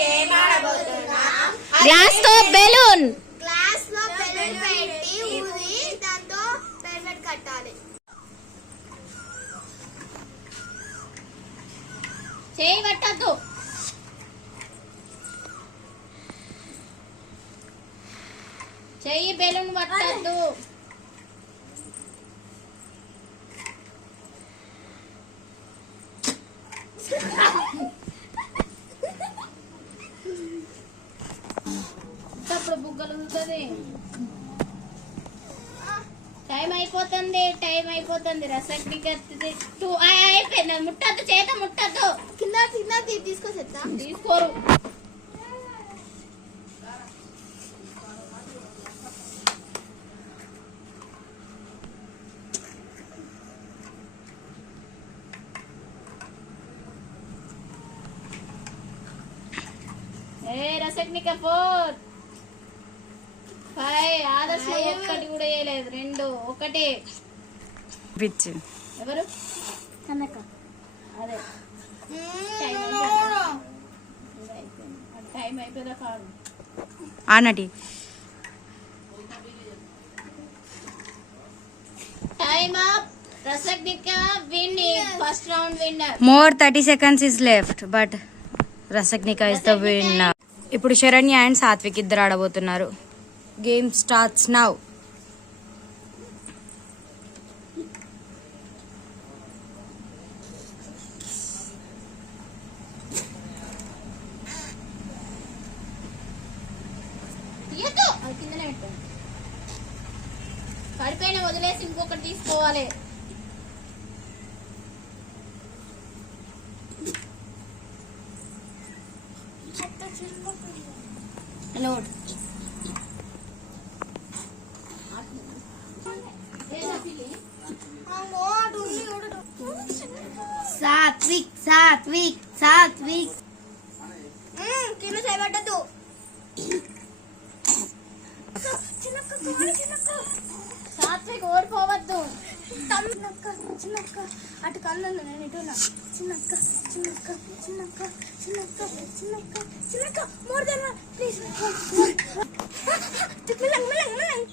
Game ఆడబోతున్నాం. Glass తో balloon glass లో balloon పెట్టి ఊది దాంతో పెర్ఫెక్ట్ కట్టాలి. చేయి పట్టద్దు. చెయ్యి బెలూన్ పట్టద్దు. అప్పుడు బుగ్గలు ఉంటుంది. టైం అయిపోతుంది. రసగ్నికి అయిపోయింది. ముట్టద్దు, చేత ముట్టద్దు. కింద తీసుకొస్తా. తీసుకోరు. రసగ్నిక 4 5 ఆదర్శ ఒక్కటి కూడా చేయలేదు. 2 1 పిచ్చి ఎవరు కనక. అదే టైం అయిపోయిందా కాదు ఆనటి time up. Rasagnika win first round winner. More 30 seconds is left but Rasagnika is the winner. ఇప్పుడు శరణ్య అండ్ సాత్విక్ ఇద్దరు ఆడబోతున్నారు. Game starts now. పడిపోయిన వదిలేసి ఇంకొకటి తీసుకోవాలి. సాత్విక్ కింద చేయబడ్డదు. సాత్విక్ ఓడిపోవద్దు. చిన్నక్క అటు కన్ను నేను ఇటున్నా. చిన్నక్క మోర్ దెన్ ప్లీజ్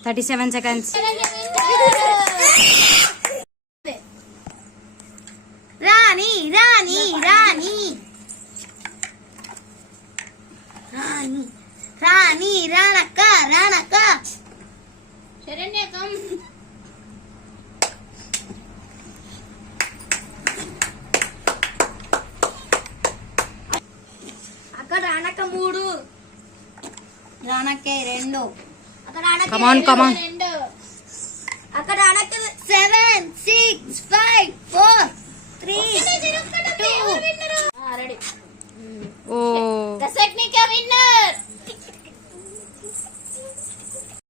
37 seconds. రాణి రానక్క. శరణ్యకం అక్కడ రానక్క 3, రానక్కే 2, అక్కడ Come on. 2 అక్కడ రానక్క 7 6